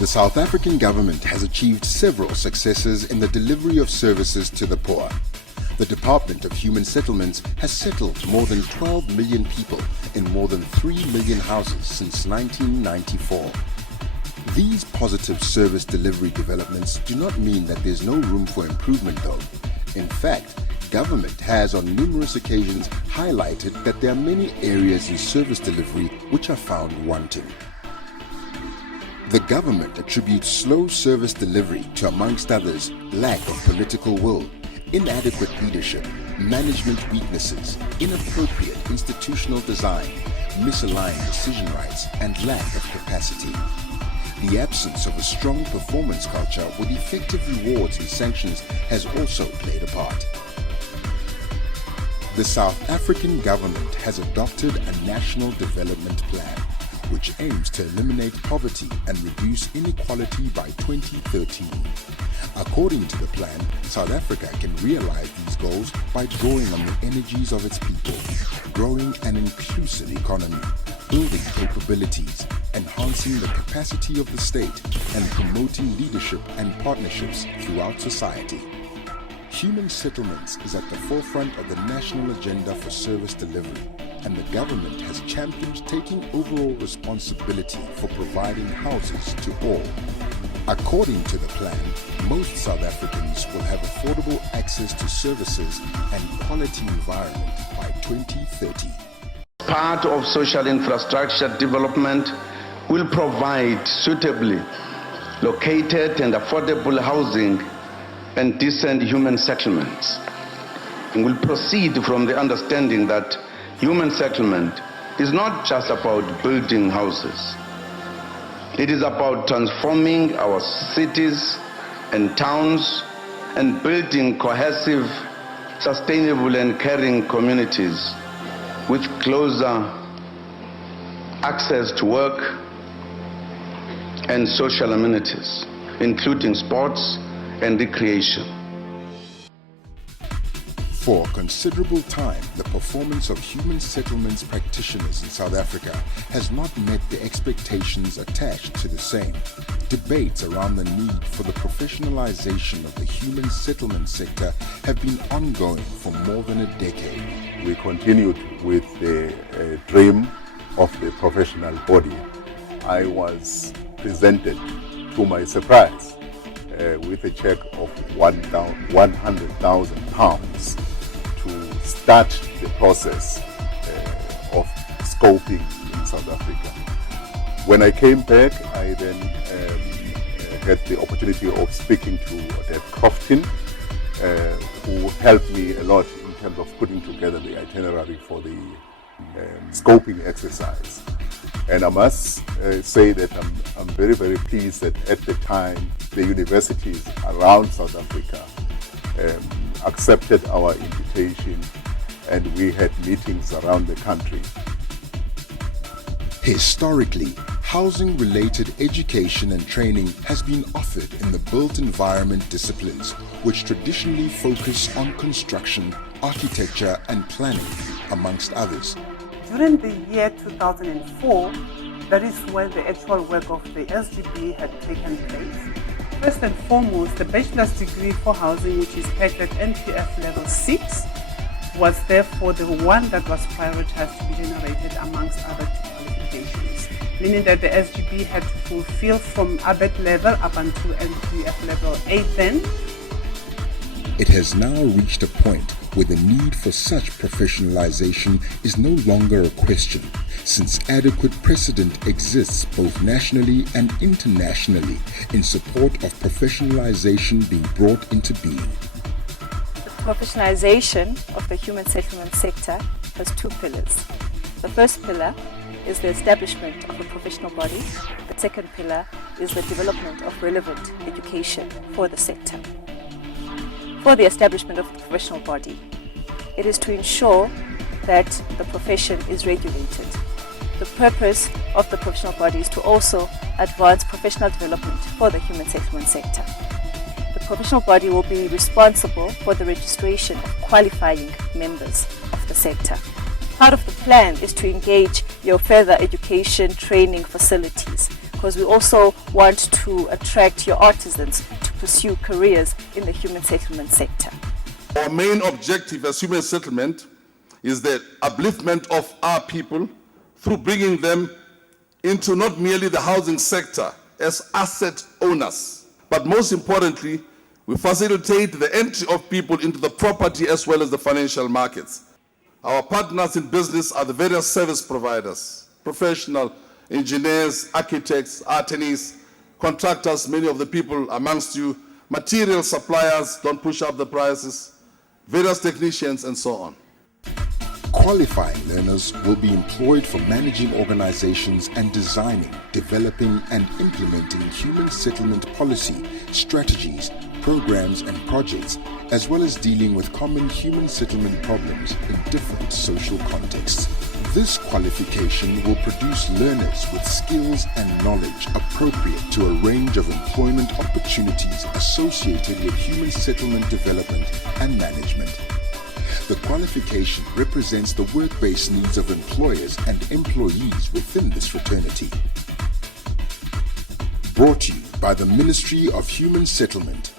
The South African government has achieved several successes in the delivery of services to the poor. The Department of Human Settlements has settled more than 12 million people in more than 3 million houses since 1994. These positive service delivery developments do not mean that there's no room for improvement though. In fact, government has on numerous occasions highlighted that there are many areas in service delivery which are found wanting. The government attributes slow service delivery to, amongst others, lack of political will, inadequate leadership, management weaknesses, inappropriate institutional design, misaligned decision rights, and lack of capacity. The absence of a strong performance culture with effective rewards and sanctions has also played a part. The South African government has adopted a national development plan which aims to eliminate poverty and reduce inequality by 2013. According to the plan, South Africa can realize these goals by drawing on the energies of its people, growing an inclusive economy, building capabilities, enhancing the capacity of the state, and promoting leadership and partnerships throughout society. Human settlements is at the forefront of the national agenda for service delivery, and the government has championed taking overall responsibility for providing houses to all. According to the plan, most South Africans will have affordable access to services and quality environment by 2030. Part of social infrastructure development will provide suitably located and affordable housing and decent human settlements. And will proceed from the understanding that human settlement is not just about building houses. It is about transforming our cities and towns and building cohesive, sustainable and caring communities with closer access to work and social amenities, including sports and recreation. For a considerable time, the performance of human settlements practitioners in South Africa has not met the expectations attached to the same. Debates around the need for the professionalization of the human settlement sector have been ongoing for more than a decade. We continued with the dream of the professional body. I was presented, to my surprise, with a check of £100,000 to start the process of scoping in South Africa. When I came back, I then had the opportunity of speaking to Dave Crofton, who helped me a lot in terms of putting together the itinerary for the scoping exercise. And I must say that I'm very, very pleased that at the time the universities around South Africa accepted our invitation, and we had meetings around the country. Historically, housing-related education and training has been offered in the built environment disciplines, which traditionally focus on construction, architecture and planning, amongst others. During the year 2004, that is when the actual work of the SGB had taken place. First and foremost, the bachelor's degree for housing, which is pegged at NPF level 6, was therefore the one that was prioritized to be generated amongst other qualifications, meaning that the SGB had to fulfill from ABET level up until NPF level 8 then. It has now reached a point where the need for such professionalization is no longer a question, since adequate precedent exists both nationally and internationally in support of professionalization being brought into being. The professionalization of the human settlement sector has two pillars. The first pillar is the establishment of a professional body. The second pillar is the development of relevant education for the sector. For the establishment of the professional body, it is to ensure that the profession is regulated. The purpose of the professional body is to also advance professional development for the human settlement sector. The professional body will be responsible for the registration of qualifying members of the sector. Part of the plan is to engage your further education training facilities because we also want to attract your artisans to pursue careers in the human settlement sector. Our main objective as Human Settlement is the upliftment of our people through bringing them into not merely the housing sector as asset owners, but most importantly, we facilitate the entry of people into the property as well as the financial markets. Our partners in business are the various service providers, professional engineers, architects, attorneys, contractors, many of the people amongst you, material suppliers, don't push up the prices, various technicians, and so on. Qualifying learners will be employed for managing organizations and designing, developing, and implementing human settlement policy, strategies, programs, and projects, as well as dealing with common human settlement problems in different social contexts. This qualification will produce learners with skills and knowledge appropriate to a range of employment opportunities associated with human settlement development and management. The qualification represents the work-based needs of employers and employees within this fraternity. Brought to you by the Ministry of Human Settlement